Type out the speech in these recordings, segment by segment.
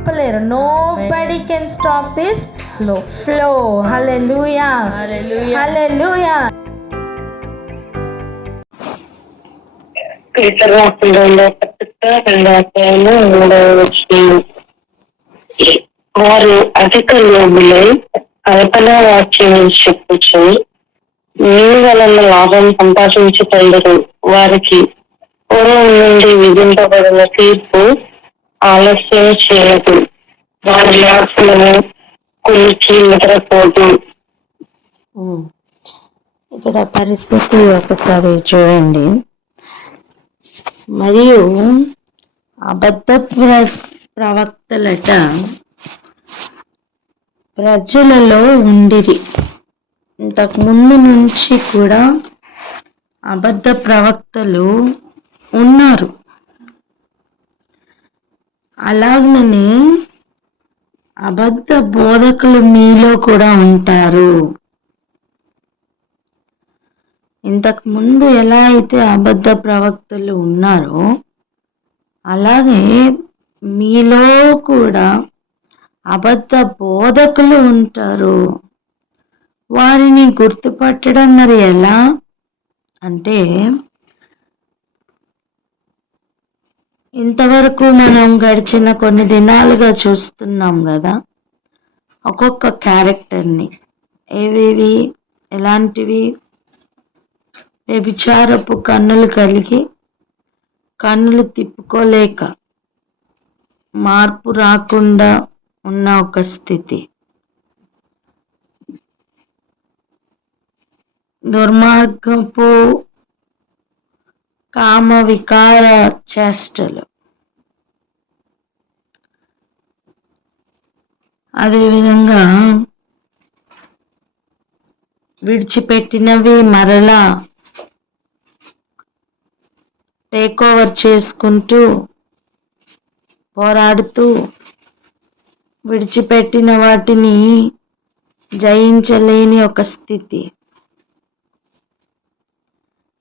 ఆపలేరు. Nobody can stop this flow. Hallelujah, hallelujah. పేతురు రాసిన 2 వారు అధిక లోబులై కల్పన వాక్యం చెప్పుచు నీవు వలన లాభం సంపాదించగలరు. వారికి పూర్వం నుండి విధింపబడిన తీర్పు ఆలస్యం చేయదు. వారి మార్పులను కొలిచి నిద్రపోదు. ఇక్కడ పరిస్థితి ఒకసారి చూడండి. మరియు అబద్ధ ప్రవక్తలట ప్రజలలో ఉండిరి. ఇంతకు ముందు నుంచి కూడా అబద్ధ ప్రవక్తలు ఉన్నారు. అలాగనే అబద్ధ బోధకులు మీలో కూడా ఉంటారు. ఇంతకు ముందు ఎలా అయితే అబద్ధ ప్రవక్తలు ఉన్నారో అలాగే మీలో కూడా అబద్ధ బోధకులు ఉంటారు. వారిని గుర్తుపట్టడం మరి ఎలా అంటే, ఇంతవరకు మనం గడిచిన కొన్ని దినాలుగా చూస్తున్నాం కదా, ఒక్కొక్క క్యారెక్టర్ని. ఏవేవి, ఎలాంటివి? వ్యభిచారపు కన్నులు కలిగి కన్నులు తిప్పుకోలేక మార్పు రాకుండా ఉన్న ఒక స్థితి. దుర్మార్గపు కామ వికార చేష్టలు. అదేవిధంగా విడిచిపెట్టినవి మరలా టేక్ ఓవర్ చేసుకుంటూ పోరాడుతూ విడిచిపెట్టిన వాటిని జయించలేని ఒక స్థితి.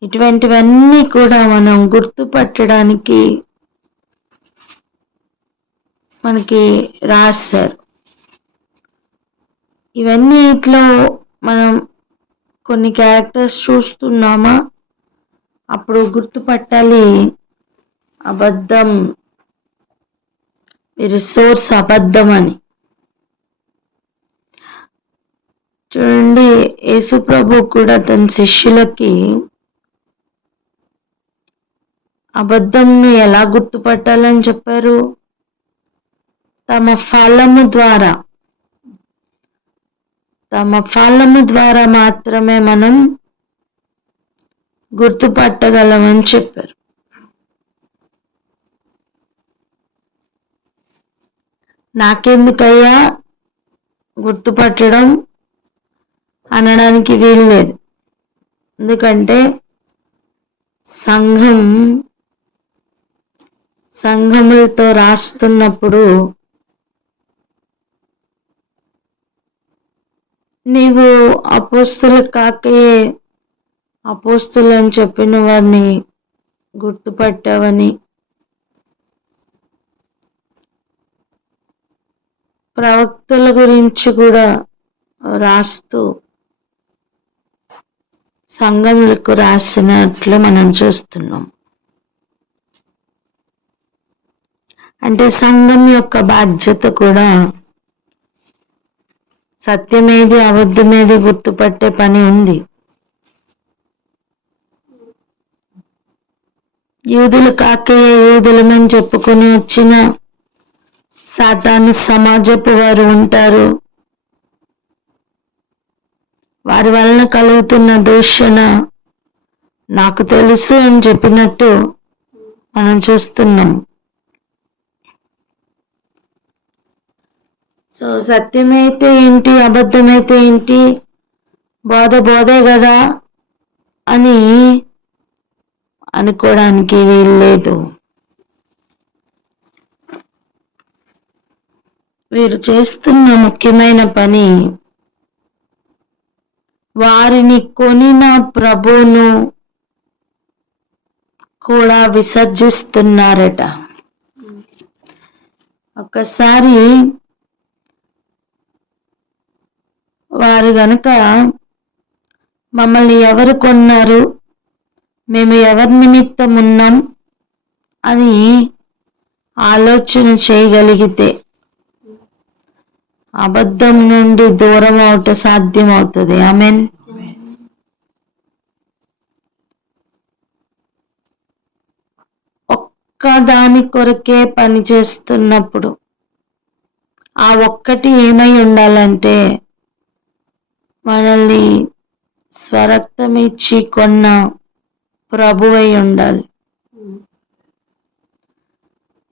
ఇటువంటివన్నీ కూడా మనం గుర్తుపట్టడానికి మనకి రాశారు. ఇవన్నీట్లో మనం కొన్ని క్యారెక్టర్స్ చూస్తున్నామా, అప్పుడు గుర్తుపట్టాలి. అబద్ధం, వీరి సోర్స్ అబద్ధం అని. చూడండి, యేసుప్రభు కూడా తన శిష్యులకి అబద్ధంను ఎలా గుర్తుపట్టాలని చెప్పారు? తమ ఫలము ద్వారా మాత్రమే మనం గుర్తుపట్టగలమని చెప్పారు. నాకెందుకయ్యా గుర్తుపట్టడం అనడానికి వీలు లేదు. ఎందుకంటే సంఘములతో రాస్తున్నప్పుడు నీవు అపోస్తులు కాకయే అపోస్తులు అని చెప్పిన వారిని గుర్తుపట్టావని, ప్రవక్తల గురించి కూడా రాస్తూ సంఘములకు రాసినట్లు మనం చూస్తున్నాం. అంటే సంఘం యొక్క బాధ్యత కూడా సత్యమేది అబద్ధమేది గుర్తుపట్టే పని ఉంది. యూదులు కాకయే యూదులమని చెప్పుకొని వచ్చిన సాతాను సమాజపు వారు ఉంటారు. వారి వలన కలుగుతున్న దూషణ నాకు తెలుసు అని చెప్పినట్టు మనం చూస్తున్నాం. సో సత్యమైతే ఏంటి, అబద్ధమైతే ఏంటి, బోధే కదా అని అనుకోవడానికి వీలు లేదు. వీరు చేస్తున్న ముఖ్యమైన పని వారిని కొనిన ప్రభువును కూడా విసర్జిస్తున్నారట. ఒక్కసారి వారు గనక మమ్మల్ని ఎవరు కొన్నారు, మేము ఎవరి నిమిత్తం ఉన్నాం అని ఆలోచన చేయగలిగితే అబద్ధం నుండి దూరం అవట సాధ్యమవుతుంది. ఆమేన్. ఒక్కదాని కొరకే పని చేస్తున్నప్పుడు ఆ ఒక్కటి ఏమై ఉండాలంటే మనల్ని స్వరక్తం ఇచ్చి కొన్న ప్రభువై ఉండాలి.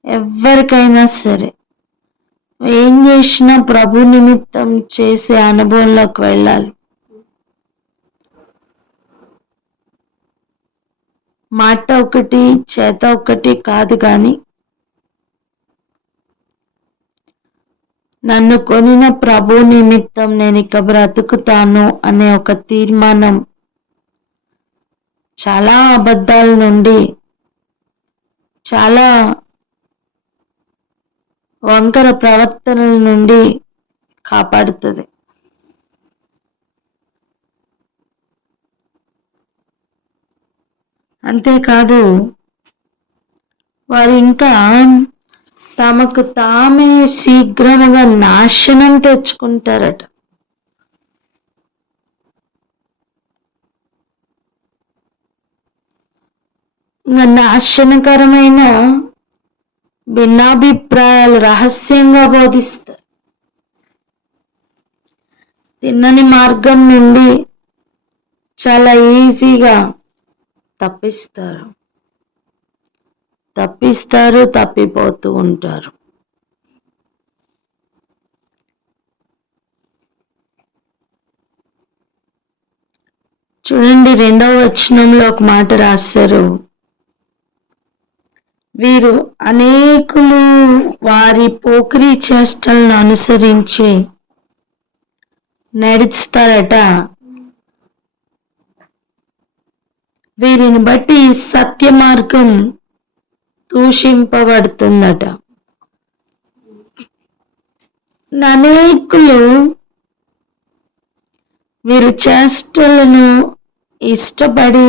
ఎవరికైనా సరే ఏం చేసినా ప్రభు నిమిత్తం చేసే అనుభవంలోకి వెళ్ళాలి. మాట ఒకటి చేత ఒకటి కాదు, కానీ నన్ను కొనిన ప్రభు నిమిత్తం నేను ఇక బ్రతుకుతాను అనే ఒక తీర్మానం చాలా అబద్ధాల నుండి, చాలా వంకర ప్రవర్తనల నుండి కాపాడుతుంది. అంతేకాదు వారు ఇంకా తమకు తామే శీఘ్రముగా నాశనం తెచ్చుకుంటారట. నాశనకరమైన భిన్నాభిప్రాయాలు రహస్యంగా బోధిస్తారు. తిన్నని మార్గం నుండి చాలా ఈజీగా తప్పిపోతూ ఉంటారు. చూడండి, 2వ వచనంలో ఒక మాట రాశారు. వీరు అనేకులు వారి పోకిరీ చేష్టలను అనుసరించి నడుస్తారట. వీరిని బట్టి సత్య మార్గం దూషింపబడుతుందట. అనేకులు వీరి చేష్టలను ఇష్టపడి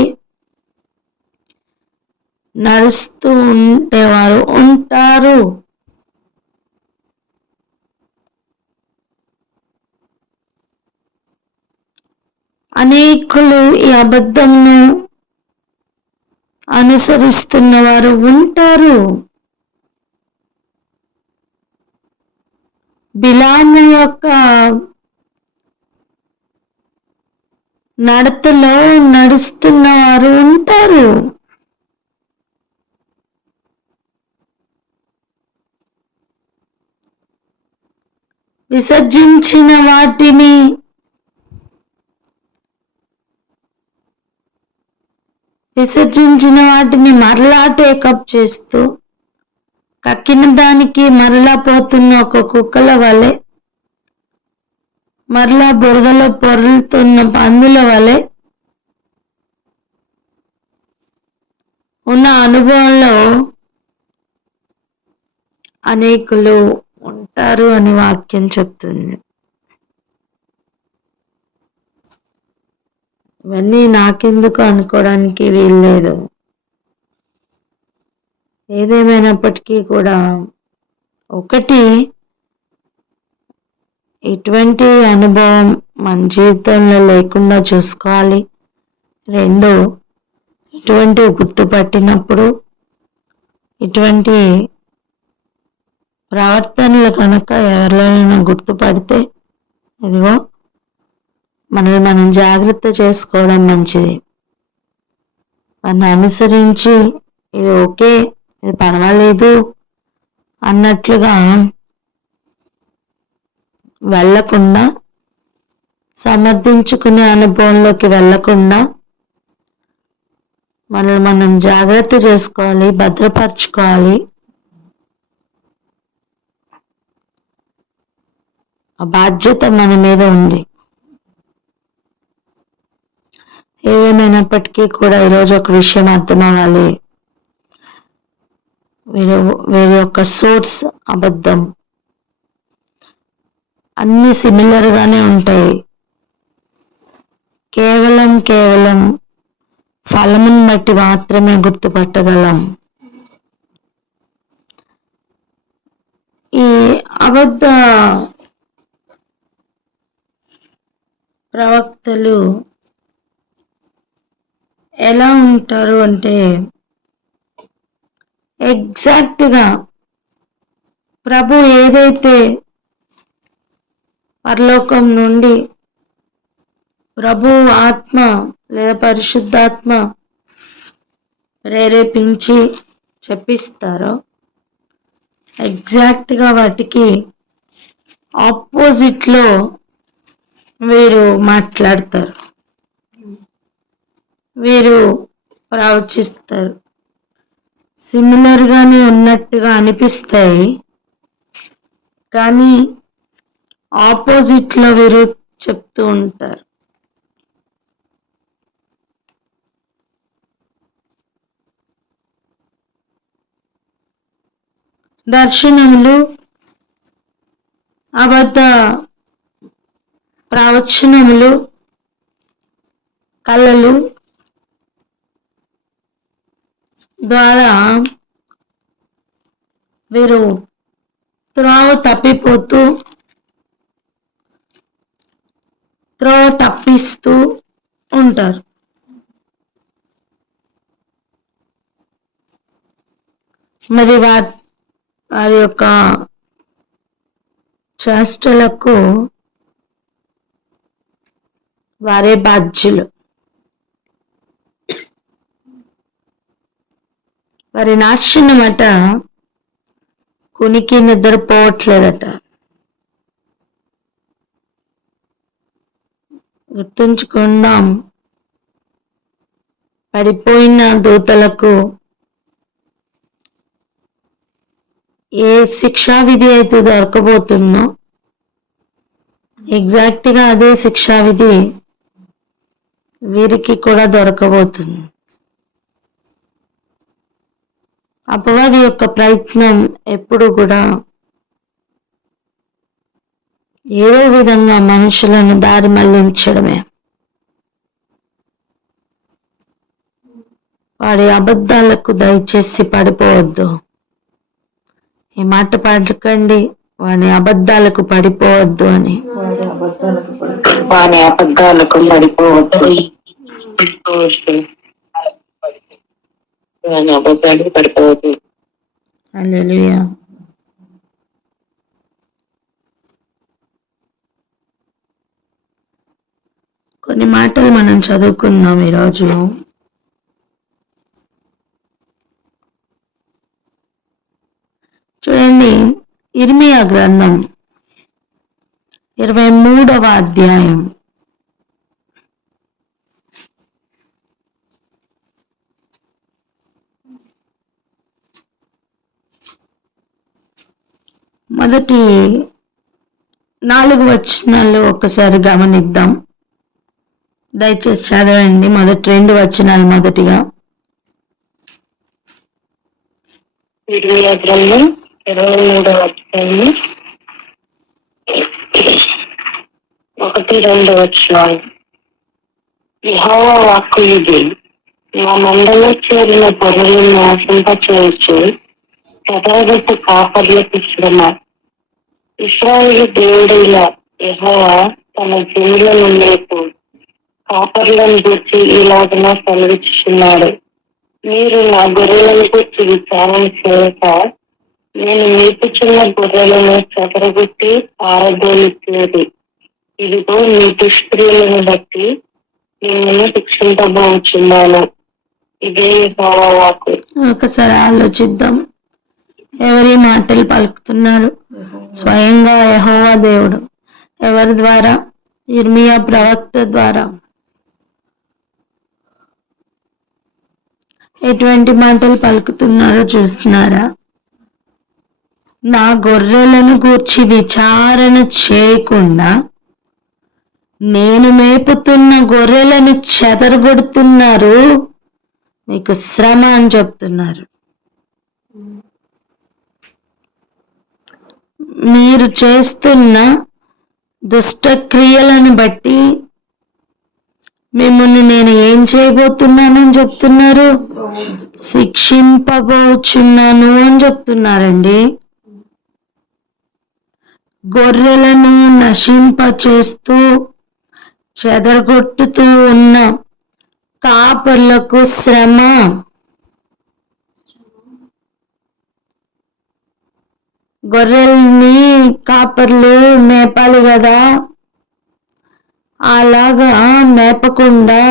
నడుస్తూ ఉండేవారు ఉంటారు. అనేకులు ఈ అబద్ధంను అనుసరిస్తున్న వారు ఉంటారు. బిలాము యొక్క నడతలో నడుస్తున్న వారు ఉంటారు. విసర్జించిన వాటిని మరలా టేకప్ చేస్తూ కక్కిన దానికి మరలా పోతున్న ఒక కుక్కల వలె, మరలా బురదలో పొర్లుతున్న పందుల వలె ఉన్న అనుభవంలో అనేకులు ఉంటారు అని వాక్యం చెప్తుంది. ఇవన్నీ నాకెందుకు అనుకోవడానికి వీల్లేదు. ఏదేమైనప్పటికీ కూడా ఒకటి, ఇటువంటి అనుభవం మన జీవితంలో లేకుండా చూసుకోవాలి. 2, ఇటువంటి గుర్తుపట్టినప్పుడు ఇటువంటి ప్రవర్తనలు కనుక ఎవరిలోనైనా గుర్తుపడితే ఇదిగో మనల్ని మనం జాగ్రత్త చేసుకోవడం మంచిది. మన అనుసరించి ఇది ఓకే, ఇది పర్వాలేదు అన్నట్లుగా వెళ్ళకుండా, సమర్థించుకునే అనుభవంలోకి వెళ్ళకుండా మనల్ని మనం జాగ్రత్త చేసుకోవాలి, భద్రపరచుకోవాలి. ఆ బాధ్యత మన మీద ఉంది. ఏమైనప్పటికీ కూడా ఈరోజు ఒక విషయం అర్థం అవ్వాలి. వీరి యొక్క సోర్స్ అబద్ధం. అన్ని సిమిలర్ గానే ఉంటాయి. కేవలం ఫలమును బట్టి మాత్రమే గుర్తుపట్టగలం. ఈ అబద్ధ ప్రవక్తలు ఎలా ఉంటారు అంటే ఎగ్జాక్ట్గా ప్రభు ఏదైతే పరలోకం నుండి ప్రభు ఆత్మ లేదా పరిశుద్ధాత్మ ప్రేరేపించి చెప్పిస్తారో ఎగ్జాక్ట్గా వాటికి ఆపోజిట్లో వీరు మాట్లాడతారు, వీరు ప్రవచిస్తారు. సిమిలర్గానే ఉన్నట్టుగా అనిపిస్తాయి, కానీ ఆపోజిట్లో వీరు చెప్తూ ఉంటారు. దర్శనములు, అబద్ధ ప్రవచనములు, కళలు ద్వారా వీరు త్రోవ తప్పిస్తూ ఉంటారు. మరి వారి యొక్క చేష్టలకు వారే బాధ్యులు. వారి నాశనమట కునికి నిద్రపోవట్లేదట. గుర్తుంచుకుందాం, పడిపోయిన దూతలకు ఏ శిక్షా విధి అయితే దొరకబోతుందో ఎగ్జాక్ట్గా అదే శిక్షా విధి వీరికి కూడా దొరకబోతుంది. అపవాది యొక్క ప్రయత్నం ఎప్పుడు కూడా ఏదో విధంగా మనుషులను దారి మళ్లించడమే. వాడి అబద్ధాలకు దయచేసి పడిపోవద్దు. ఈ మాట పడకండి, వాడి అబద్ధాలకు పడిపోవద్దు అని. వాని అబద్ధాలకు పడిపోవద్దు, వాని అబద్ధాలకు పడిపోవద్దు. హల్లెలూయా. కొన్ని మాటలు మనం చదువుకున్నాం ఈరోజు. చూడండి, ఇర్మియా గ్రంథం 23వ అధ్యాయం. మొదటి 4 వచనాలు ఒక్కసారి గమనిద్దాం. దయచేసి చదవండి. మొదటి 2 వచనాలు మొదటిగా. ఇర్మియా గ్రంథం 23వ అధ్యాయం 1-2 వచనాలు. యెహోవా వాక్కు ఇది: నా మందలో చేరిన గొర్రెలను నాశింపచేయచ్చు చెదరగొట్టు కాపర్లకు శ్రమ. ఇశ్రాయేలు దేవుడైన యెహోవా తన జనులను మేపు కాపర్లను గురించి ఇలాగన సెలవిస్తున్నాడు: మీరు నా గొర్రెలను గురించి విచారణ చేయక నేను మేపుచున్న గొర్రెలను చెదరగొట్టి పారదోలిట్లేదు. ఇదిగో మీ దుష్క్రియలను బట్టి మిమ్మల్ని శిక్షించబోచున్నాను. ఇదే యెహోవా వాక్కు. ఒకసారి ఆలోచిద్దాం, ఎవరి మాటలు పలుకుతున్నారు? స్వయంగా యెహోవా దేవుడు. ఎవరి ద్వారా? ఇర్మియా ప్రవక్త ద్వారా. ఎటువంటి మాటలు పలుకుతున్నారో చూస్తున్నారా? నా గొర్రెలను గూర్చి విచారణ చేయకుండా నేను మేపుతున్న గొర్రెలను చెదరగొడుతున్నారు, మీకు శ్రమ అని చెప్తున్నారు. మీరు చేస్తున్న దుష్ట క్రియలను బట్టి మిమ్మల్ని నేను ఏం చేయబోతున్నానని చెప్తున్నారు? శిక్షింపబోచున్నాను అని చెప్తున్నారండి. గొర్రెలను నశింప చేస్తూ చెదరగొట్టుతూ ఉన్న కాపర్లకు శ్రమ. గొర్రెల్ని కాపర్లు మేపాలి కదా, అలాగా మేపకుండా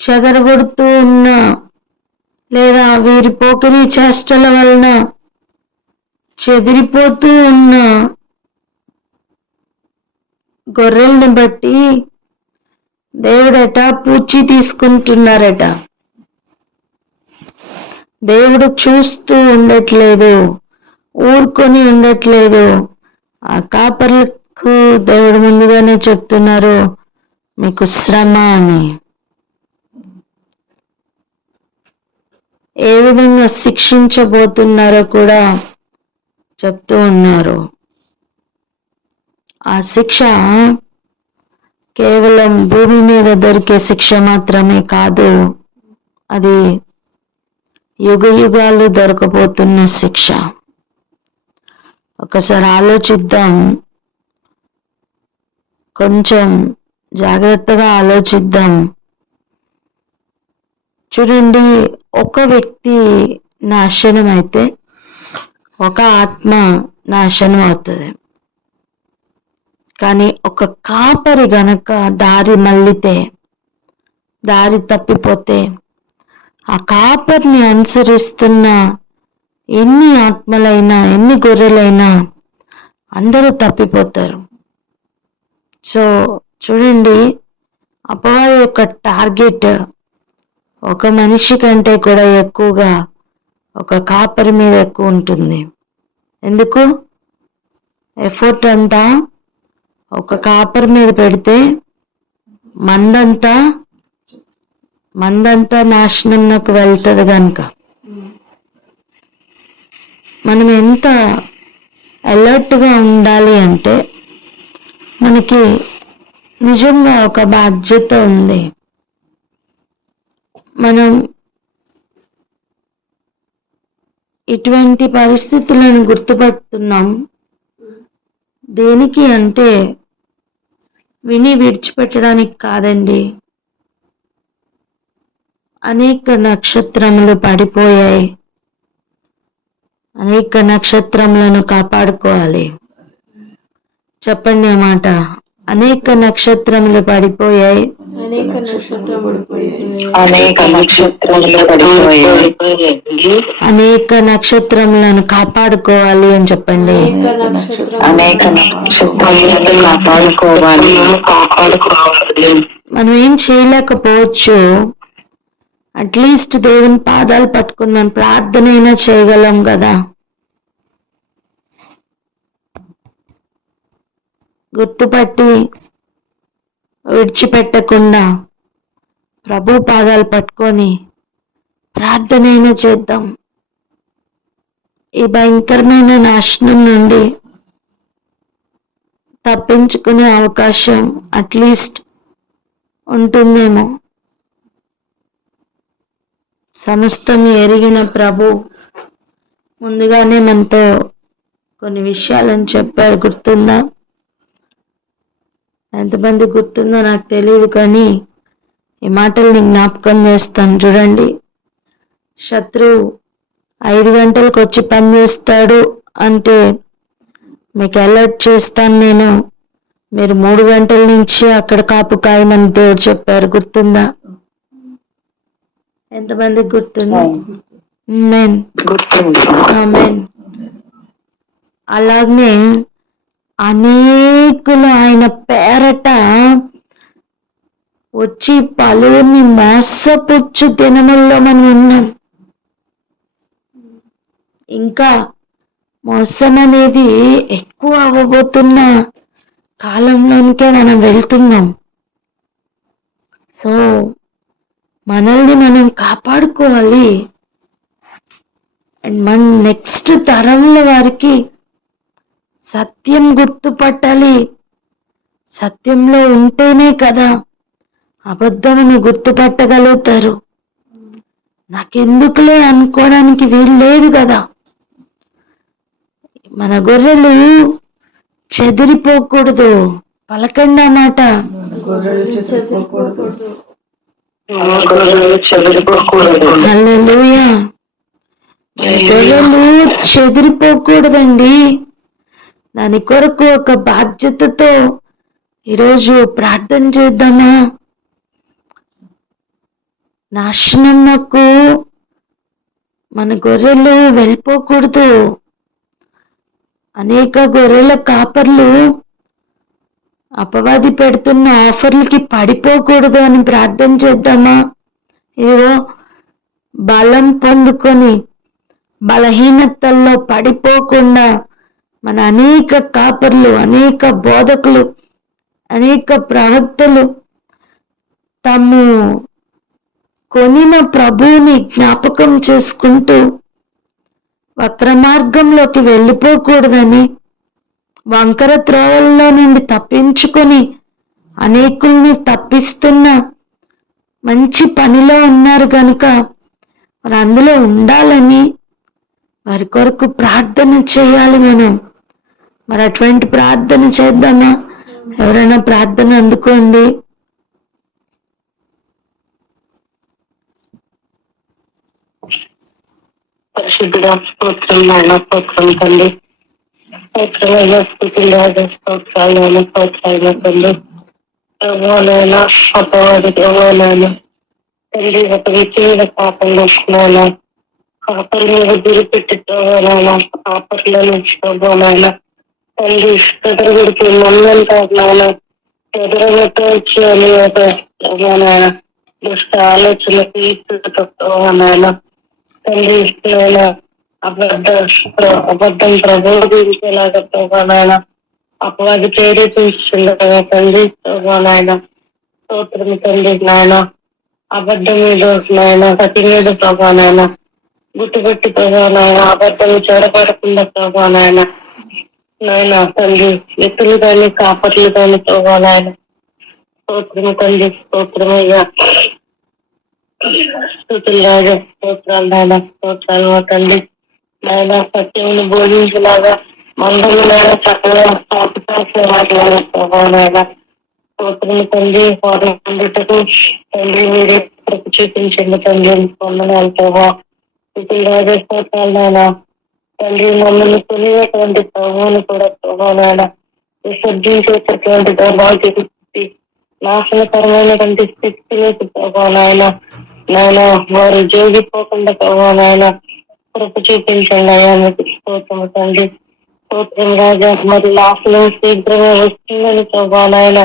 చెదరగొడుతూ ఉన్న లేదా వీరి పోకిరి చేష్టల వలన చెదిరిపోతూ ఉన్న గొర్రెల్ని బట్టి దేవుడట పూచి తీసుకుంటున్నారట. దేవుడు చూస్తూ ఉండట్లేదు, ఊరుకొని ఉండట్లేదు. ఆ కాపర్లకు దేవుడు ముందుగానే చెప్తున్నారు, మీకు శ్రమ అని. ఏ విధంగా శిక్షించబోతున్నారో కూడా చెప్తూ ఉన్నారు. ఆ శిక్ష కేవలం భూమి మీద దొరికే శిక్ష మాత్రమే కాదు, అది యుగ యుగాలు దొరకబోతున్న శిక్ష. ఒకసారి ఆలోచిద్దాం, కొంచెం జాగ్రత్తగా ఆలోచిద్దాం. చూడండి, ఒక వ్యక్తి నాశనం అయితే ఒక ఆత్మ నాశనం అవుతుంది. కానీ ఒక కాపరి గనక దారి మళ్ళితే, దారి తప్పిపోతే, ఆ కాపర్ని అనుసరిస్తున్న ఎన్ని ఆత్మలైనా ఎన్ని గొర్రెలైనా అందరూ తప్పిపోతారు. సో చూడండి, అపవాది యొక్క టార్గెట్ ఒక మనిషి కంటే కూడా ఎక్కువగా ఒక కాపరి మీద ఎక్కువ ఉంటుంది. ఎందుకు? ఎఫర్ట్ అంతా ఒక కాపరి మీద పెడితే మందంతా నాశనంలోకి వెళ్తుంది. కనుక మనం ఎంత అలర్ట్గా ఉండాలి అంటే, మనకి నిజంగా ఒక బాధ్యత ఉంది. మనం ఇటువంటి పరిస్థితులను గుర్తుపడుతున్నాం. దేనికి అంటే విని విడిచిపెట్టడానికి కాదండి. అనేక నక్షత్రములు పడిపోయాయి, అనేక నక్షత్రములను కాపాడుకోవాలి. చెప్పండి ఆ మాట. అనేక నక్షత్రములు పడిపోయాయి, అనేక నక్షత్రములను కాపాడుకోవాలి అని చెప్పండి. మనం ఏం చేయలేకపోవచ్చు, అట్లీస్ట్ దేవుని పాదాలు పట్టుకున్నాం, ప్రార్థన అయినా చేయగలం కదా. గుర్తుపట్టి విడిచిపెట్టకుండా ప్రభు పాదాలు పట్టుకొని ప్రార్థనైనా చేద్దాం. ఈ భయంకరమైన నాశనం నుండి తప్పించుకునే అవకాశం అట్లీస్ట్ ఉంటుందేమో. సమస్తం ఎరిగిన ప్రభు ముందుగానే మనతో కొన్ని విషయాలను చెప్పారు. గుర్తుందా? ఎంతమంది గుర్తుందో నాకు తెలియదు, కానీ ఈ మాటల్ని జ్ఞాపకం చేస్తాను. చూడండి, శత్రువు 5 గంటలకు వచ్చి పని చేస్తాడు అంటే మీకు అలర్ట్ చేస్తాను నేను, మీరు 3 గంటల నుంచి అక్కడ కాపు కాయమని దేవుడు చెప్పారు. గుర్తుందా? ఎంతమందికి గుర్తుంది? ఆమేన్, ఆమేన్. అలాగే అనేకులు ఆయన పేరట వచ్చి పలువురిని మోసపుచ్చు దినముల్లో మనం ఉన్నాం. ఇంకా మోసం అనేది ఎక్కువ అవ్వబోతున్న కాలంలోనికే మనం వెళ్తున్నాం. సో మనల్ని మనం కాపాడుకోవాలి. అండ్ మన నెక్స్ట్ తరంల వారికి సత్యం గుర్తుపట్టాలి. సత్యంలో ఉంటేనే కదా అబద్ధమును గుర్తుపట్టగలుగుతారు. నాకెందుకులే అనుకోవడానికి వీలు లేదు కదా. మన గొర్రెలు చెదిరిపోకూడదు. పలకండి అన్నమాట. హల్లెలూయా. గొర్రెలు చెదిరిపోకూడదండి. దాని కొరకు ఒక బాధ్యతతో ఈరోజు ప్రార్థన చేద్దామా? నాశనంకు మన గొర్రెలు వెళ్ళిపోకూడదు. అనేక గొర్రెల కాపర్లు అపవాది పెడుతున్న ఆఫర్లకి పడిపోకూడదు అని ప్రార్థన చేద్దామా? ఏదో బలం పొందుకొని బలహీనతల్లో పడిపోకుండా మన అనేక కాపర్లు, అనేక బోధకులు, అనేక ప్రవక్తలు తాము కొనిన ప్రభువుని జ్ఞాపకం చేసుకుంటూ వక్ర మార్గంలోకి వెళ్ళిపోకూడదని, వంకర త్రోవల్లో నుండి తప్పించుకొని అనేకుల్ని తప్పిస్తున్న మంచి పనిలో ఉన్నారు కనుక మరి అందులో ఉండాలని వారి కొరకు ప్రార్థన చేయాలి మనం. మరి అటువంటి ప్రార్థన చేద్దామా? ఎవరైనా ప్రార్థన అందుకోండి. పరిశుద్ధుడా స్తోత్రం, నాయన స్తోత్రం తండ్రి. స్తోత్రమైన స్థితిలాగా స్తోత్రాలైన స్తోత్రాలైన తండ్రి. ఎవరైనా అపవాదికి ఎవరైనా తండ్రి ఒక వ్యక్తి మీద పాపం వస్తున్నాయినా కాపర్ల మీద గురిపెట్టుకోవాలైనా కాపర్ల నుంచి పోవాలైనా తండ్రి ఎదురుగుడికి మమ్మల్ని కావాలైనా ఎదురుగట్టు వచ్చి అని ఒకనైనా దుష్ట ఆలోచనలకు ఈనాయన తండ్రి ఇష్టమైన అబద్ధం ప్రబోధించేలాగా ప్రభావైనా అపవాది ప్రేరేపించుండగా తండ్రి ప్రభావైన స్తోత్రం తండ్రి నాయన అబద్ధం మీద నాయన ప్రతి మీద ప్రభావైన గుట్టుబట్టి ప్రభావైన అబద్ధం చెడపడకుండా ప్రభావైన నాయన తండ్రి వ్యక్తులు కానీ కాపర్లు కానీ ప్రభావైన స్తోత్రము తండ్రి స్తోత్రమయ్యా స్తుతులు రాజా స్తోత్రాలు నాయన స్తోత్రాలు తండ్రి నాయన సత్యమును బోధించేలాగా మందములైన చక్కగా స్థాపితాలు ప్రభావైన స్తోత్రము తండ్రి వారి అందుటకు తండ్రి మీరే కృప చూపించండి తండ్రి వందనాలు ప్రభావ స్తుతులు రాజా స్తోత్రాలు నాయన తండ్రి మమ్మల్ని కొనినటువంటి ప్రభువుని కూడా ప్రభావైన విసర్జించేటటువంటి దౌర్భాగ్య నాశనకరమైనటువంటి స్థితిలోకి ప్రభావైన నాయన వారు జోగిపోకుండా ప్రభావైన కృప చూపించండి అయ్యా మీకు స్తోత్రము తండ్రి స్తోత్రం రాజా మరి నాశనం శీఘ్రమే వస్తుందని ప్రభావైన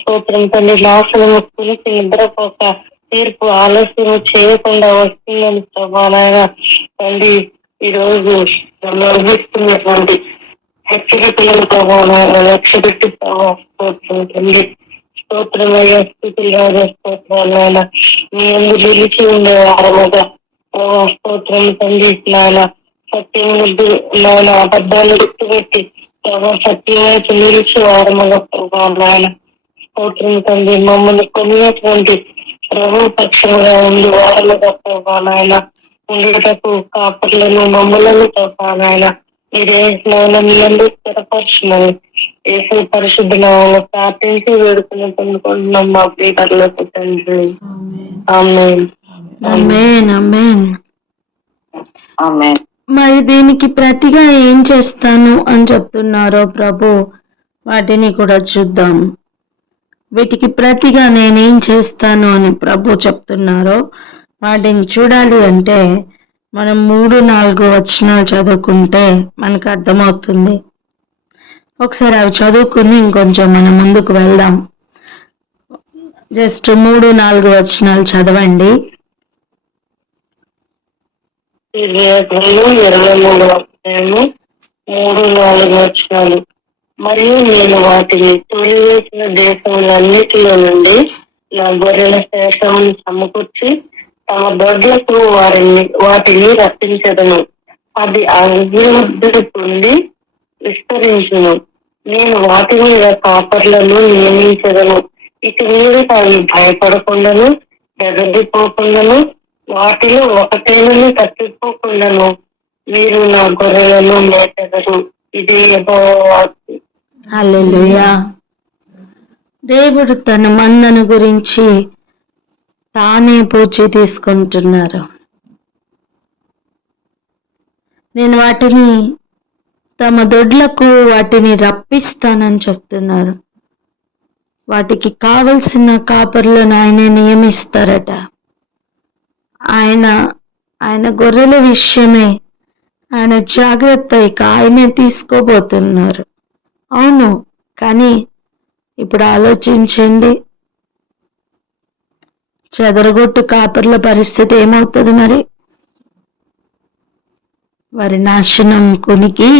స్తోత్రం తండ్రి నాశనము కులిసి నిద్రపోక తీర్పు ఆలస్యం చేయకుండా వస్తుందని ప్రభావైన తండ్రి ఈ రోజు నిర్వహిస్తున్నటువంటి హెచ్చరికలను ప్రభావైన లక్ష్య పెట్టి స్తోత్రం తండ్రి స్తోత్రమయ్యా స్థితులు రాజా స్తోత్రాలైన మీ ముందు నిలిచి ఉండే వారముగా స్తోత్రం తండ్రి నాయన సత్యమును నాయన అబద్ధాలు గుర్తుపెట్టి సత్యమైతే నిలిచి వారముగా ప్రభావైన స్తోత్రం తండ్రి మమ్మల్ని కొనినటువంటి ప్రభు పక్షముగా ఉండి వారముగా ప్రభావైన ఉండేటకు కాపర్లను మమ్మలను ప్రభావైన మీరే నాయన మీ అందరూ స్థిరపరచుమని యేసు పరిశుద్ధ నామములో ప్రార్థించి వేడుకుని పొందుకుంటున్నాం మా ప్రియతరులకు తండ్రి. ఆమేన్. ఆమేన్. ఆమేన్. ఆమేన్. మరి దీనికి ప్రతిగా ఏం చేస్తాను అని చెప్తున్నారో ప్రభు, వాటిని కూడా చూద్దాం. వీటికి ప్రతిగా నేనేం చేస్తాను అని ప్రభు చెప్తున్నారో వాటిని చూడాలి అంటే మనం 3-4 వచనాలు చదువుకుంటే మనకు అర్థమవుతుంది. ఒకసారి అవి చదువుకుని ఇంకొంచెం మనం ముందుకు వెళ్దాం. జస్ట్ 3-4 వచనాలు చదవండి. 23 3-4 వచనాలు. మరియు నేను వాటిని తొలివేసిన దేశములన్నిటిలో నుండి నా గొర్రెల శేషమును సమకూర్చి తమ దొడ్లకు వాటిని రప్పించదను. అది అభివృద్ధి పొంది విస్తరించును. నేను వాటి మీద కాపర్లను నియమించదను. ఇక మీద అవి భయపడకుండాను బెదరిపోకుండాను వాటిలో ఒకటేనని తప్పిపోకుండాను మీరు నా గొర్రెలను మేచెదరు. ఇది యెహోవా వాక్కు. హల్లెలూయా. దేవుడు తన మందను గురించి తానే పూచి తీసుకుంటున్నారు. నేను వాటిని తమ దొడ్లకు వాటిని రప్పిస్తానని చెప్తున్నారు. వాటికి కావలసిన కాపర్లను ఆయనే నియమిస్తారట. ఆయన గొర్రెల విషయమే ఆయన జాగ్రత్త ఇక ఆయనే తీసుకోబోతున్నారు. అవును, కానీ ఇప్పుడు ఆలోచించండి, చెదరగొట్టు కాపర్ల పరిస్థితి ఏమవుతుంది మరి? వారి నాశనం కునికి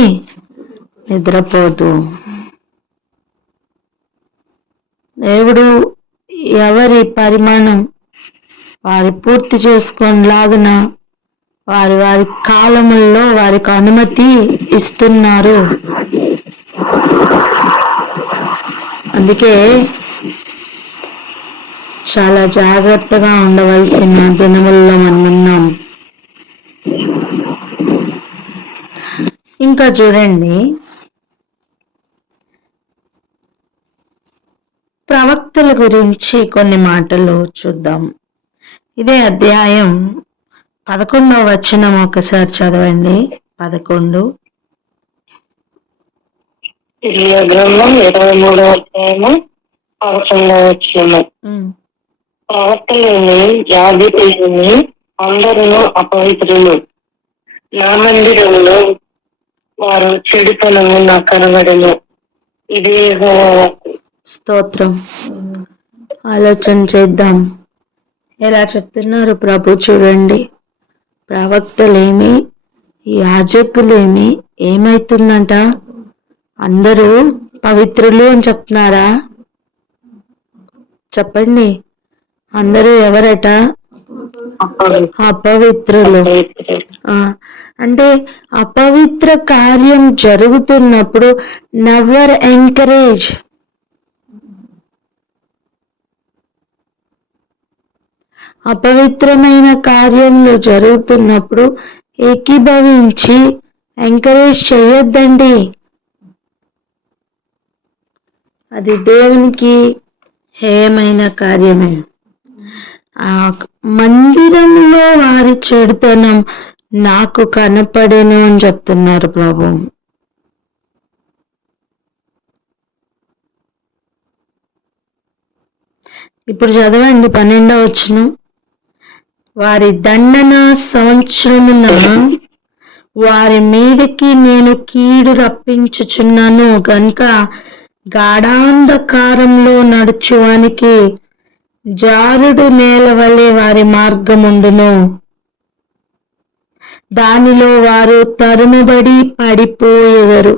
నిద్రపోదు. దేవుడు ఎవరి పరిమాణం వారి పూర్తి చేసుకొని లాగున వారి వారి కాలముల్లో వారికి అనుమతి ఇస్తున్నారు. అందుకే చాలా జాగ్రత్తగా ఉండవలసిన దినముల్లో మనం ఉన్నాం. ఇంకా చూడండి, ప్రవక్తల గురించి కొన్ని మాటలు చూద్దాం. ఇదే అధ్యాయం 11వ వచనం ఒకసారి చదవండి. 11. ఇర్మియా గ్రంథం 23వ అధ్యాయము 11వ వచనము. ప్రవక్తలని యాజకులని అందరూ అపవిత్రులు. నా మందిరంలో వారు చెడుతనము నాకు కనబడను. ఇది యెహోవా వాక్కు. స్తోత్రం. ఆలోచన చేద్దాం, ఎలా చెప్తున్నారు ప్రభు. చూడండి, ప్రవక్తలేమి యాజకులేమి ఏమైతుందంట? అందరూ పవిత్రులు అని చెప్తున్నారా? చెప్పండి, అందరూ ఎవరట? అపవిత్రులు. అంటే అపవిత్ర కార్యం జరుగుతున్నప్పుడు నెవర్ ఎంకరేజ్. అపవిత్రమైన కార్యంలో జరుగుతున్నప్పుడు ఏకీభవించి ఎంకరేజ్ చేయొద్దండి. అది దేవునికి హేయమైన కార్యమే. ఆ మందిరంలో వారి చెడుతనం నాకు కనపడేను అని చెప్తున్నారు ప్రభు. ఇప్పుడు చదవండి 12వ వచనం. వారి దండన సంవత్సరమున వారి మీదకి నేను కీడు రప్పించుచున్నాను గనుక గాఢాంధకారంలో నడుచువానికి జారుడు నేల వలె వారి మార్గముండును. దానిలో వారు తరుముబడి పడిపోయేవారు.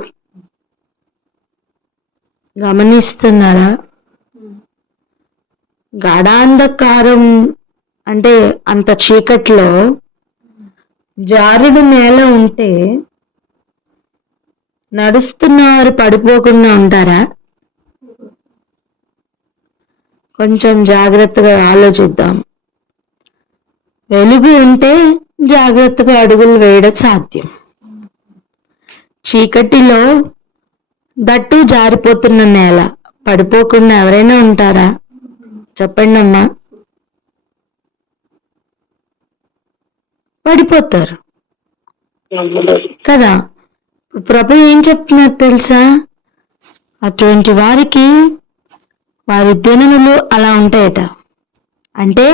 గమనిస్తున్నారా? గాఢాంధకారం అంటే అంత చీకట్లో జారుడు నేల ఉంటే నడుస్తున్నవారు పడిపోకుండా ఉంటారా? కొంచెం జాగ్రత్తగా ఆలోచిద్దాం. వెలుగు ఉంటే జాగ్రత్తగా అడుగులు వేయడం సాధ్యం. చీకటిలో దట్టు జారిపోతున్న నేల పడిపోకుండా ఎవరైనా ఉంటారా? చెప్పండి అమ్మా. పడిపోతారు కదా. ప్రభు ఏం చెప్తున్నారు తెలుసా? అటువంటి వారికి వారి దినములు అలా ఉంటాయట. అంటే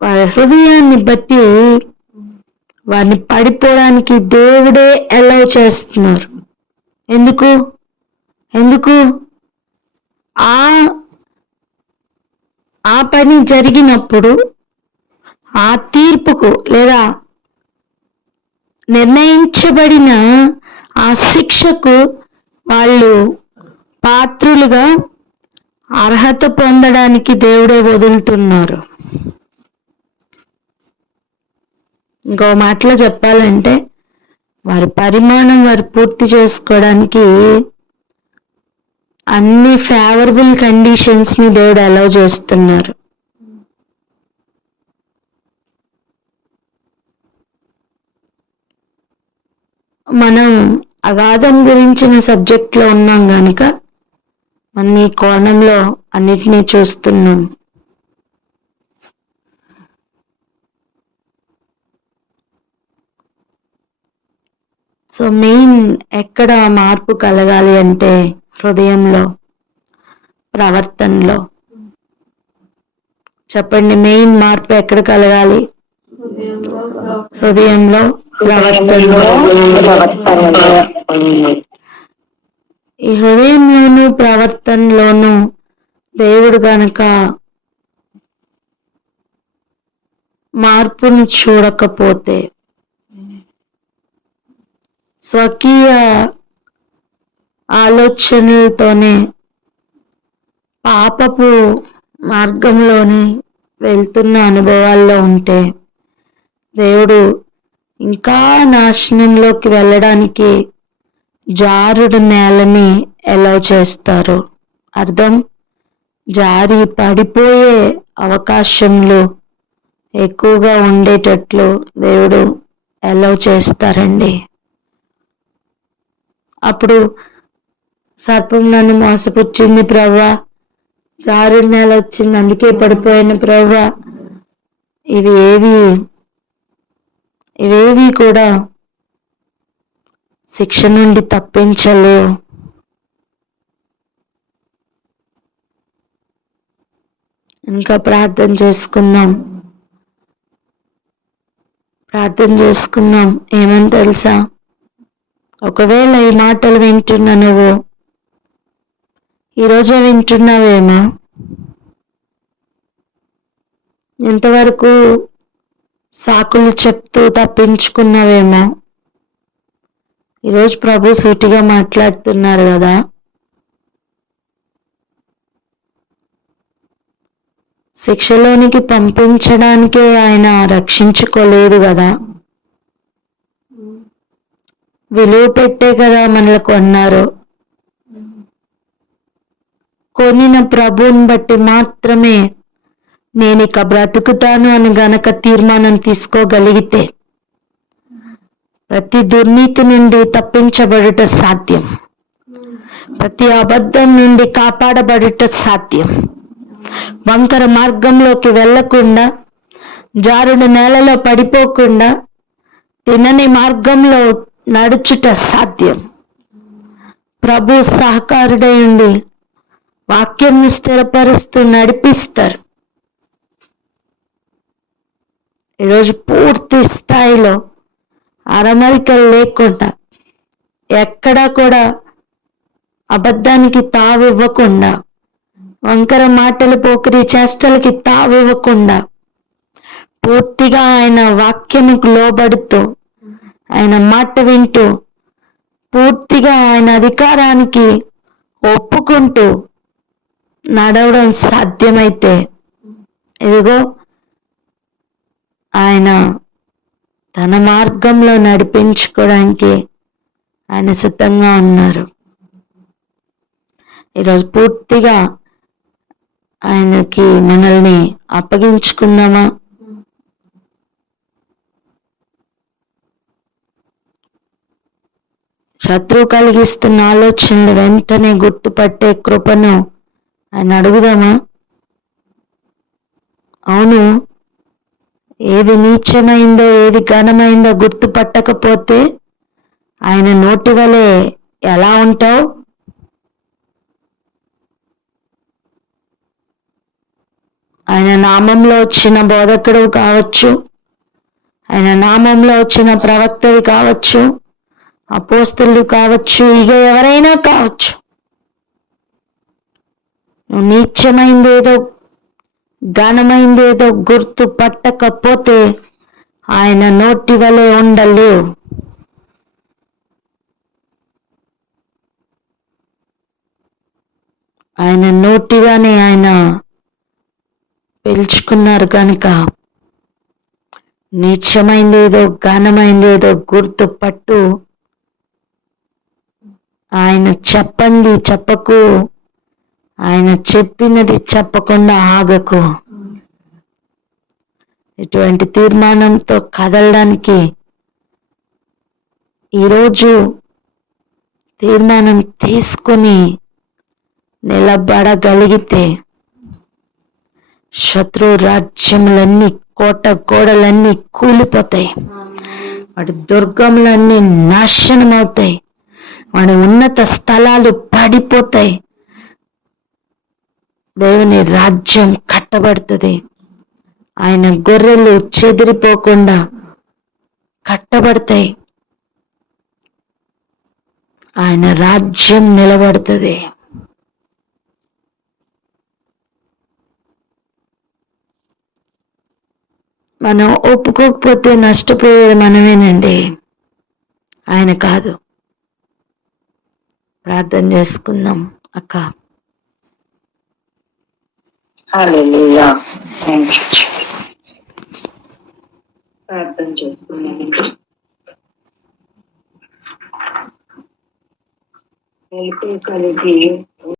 వారి హృదయాన్ని బట్టి వారిని పడిపోవడానికి దేవుడే అలౌ చేస్తున్నారు. ఎందుకు ఆ పని జరిగినప్పుడు ఆ తీర్పుకు లేదా నిర్ణయించబడిన ఆ శిక్షకు వాళ్ళు పాత్రులుగా అర్హత పొందడానికి దేవుడే వదులుతున్నారు. ఇంకో మాటలో చెప్పాలంటే వారి పరిమాణం వారు పూర్తి చేసుకోవడానికి అన్ని ఫేవరబుల్ కండిషన్స్ ని దేవుడు అలౌ చేస్తున్నారు. మనం అగాధం గురించిన సబ్జెక్ట్ లో ఉన్నాం గనుక మనం ఈ కోణంలో అన్నిటినీ చూస్తున్నాం. సో మెయిన్ ఎక్కడ మార్పు కలగాలి అంటే హృదయంలో, ప్రవర్తనలో. చెప్పండి, మెయిన్ మార్పు ఎక్కడ కలగాలి? హృదయంలో, ప్రవర్తనలో. ఈ హృదయంలోను ప్రవర్తనలోను దేవుడు గనక మార్పును చూడకపోతే, స్వకీయ ఆలోచనలతోనే పాపపు మార్గంలోనే వెళ్తున్న అనుభవాల్లో ఉంటే దేవుడు ఇంకా నాశనంలోకి వెళ్ళడానికి జారుడు నేలని ఎలా చేస్తారు? అర్థం, జారి పడిపోయే అవకాశంలో ఎక్కువగా ఉండేటట్లు దేవుడు ఎలా చేస్తారండి. అప్పుడు సర్పం నన్ను మోసపుచ్చింది ప్రభువా, జారుడు నేల వచ్చింది అందుకే పడిపోయిన ప్రభువా, ఇవేవి కూడా శిక్ష నుండి తప్పించలేవు. ఇంకా ప్రార్థన చేసుకుందాం. ఏమని తెలుసా? ఒకవేళ ఈ మాటలు వింటున్నా నువ్వు ఈరోజే వింటున్నావేమో, ఎంతవరకు సాకులు చెప్తూ తప్పించుకున్నావేమో, ఈరోజు ప్రభు సూటిగా మాట్లాడుతున్నారు కదా. శిక్షలోనికి పంపించడానికే ఆయన రక్షించుకోలేదు కదా, విలువ పెట్టే కదా మనల్ని కొన్నారు. కొనిన ప్రభువుని బట్టి మాత్రమే నేను ఇక బ్రతుకుతాను అని గనక తీర్మానం తీసుకోగలిగితే ప్రతి దుర్నీతి నుండి తప్పించబడుట సాధ్యం, ప్రతి అబద్ధం నుండి కాపాడబడుట సాధ్యం, వంకర మార్గంలోకి వెళ్లకుండా, జారుడు నేలలో పడిపోకుండా తినని మార్గంలో నడుచుట సాధ్యం. ప్రభు సహకారుడై ఉండి వాక్యం స్థిరపరుస్తూ నడిపిస్తారు. ఈరోజు పూర్తి స్థాయిలో అరమరికలు లేకుండా, ఎక్కడా కూడా అబద్ధానికి తావివ్వకుండా, వంకర మాటలు పోకిరి చేష్టలకి తావివ్వకుండా, పూర్తిగా ఆయన వాక్యముకు లోబడుతూ, ఆయన మాట వింటూ, పూర్తిగా ఆయన అధికారానికి ఒప్పుకుంటూ నడవడం సాధ్యమైతే ఇదిగో ఆయన తన మార్గంలో నడిపించుకోవడానికి ఆయన సిద్ధంగా ఉన్నారు. ఈరోజు పూర్తిగా ఆయనకి మనల్ని అప్పగించుకుందామా? శత్రువు కలిగిస్తున్న ఆలోచనలు వెంటనే గుర్తుపట్టే కృపను ఆయన అడుగుదామా? అవును, ఏది నీచమైందో ఏది ఘనమైందో గుర్తుపట్టకపోతే ఆయన నోటి వలె ఎలా ఉంటావు? ఆయన నామంలో వచ్చిన బోధకుడు కావచ్చు, ఆయన నామంలో వచ్చిన ప్రవక్తవి కావచ్చు, అపోస్తలుడు కావచ్చు, ఇక ఎవరైనా కావచ్చు, నువ్వు నీచమైందేదో ఘనమైందేదో గుర్తు పట్టకపోతే ఆయన నోటి వలె ఉండలేవు. ఆయన నోటిగానే ఆయన పిలుచుకున్నారు కనుక నీచమైందేదో ఘనమైందేదో గుర్తుపట్టు. ఆయన చెప్పండి చెప్పకు, ఆయన చెప్పినది చెప్పకుండా ఆగకు. ఇటువంటి తీర్మానంతో కదలడానికి ఈరోజు తీర్మానం తీసుకుని నిలబడగలిగితే శత్రు రాజ్యములన్నీ, కోట గోడలన్నీ కూలిపోతాయి. వాటి దుర్గములన్నీ నాశనం అవుతాయి. వాడి ఉన్నత స్థలాలు పడిపోతాయి. దేవుని రాజ్యం కట్టబడుతుంది. ఆయన గొర్రెలు చెదిరిపోకుండా కట్టబడతాయి. ఆయన రాజ్యం నిలబడుతుంది. మనం ఒప్పుకోకపోతే నష్టపోయేది మనమేనండి, ఆయన కాదు. ప్రార్థన చేసుకుందాం అక్క. హల్లెలూయా. ప్రార్థన చేసుకున్నాను. కలిగి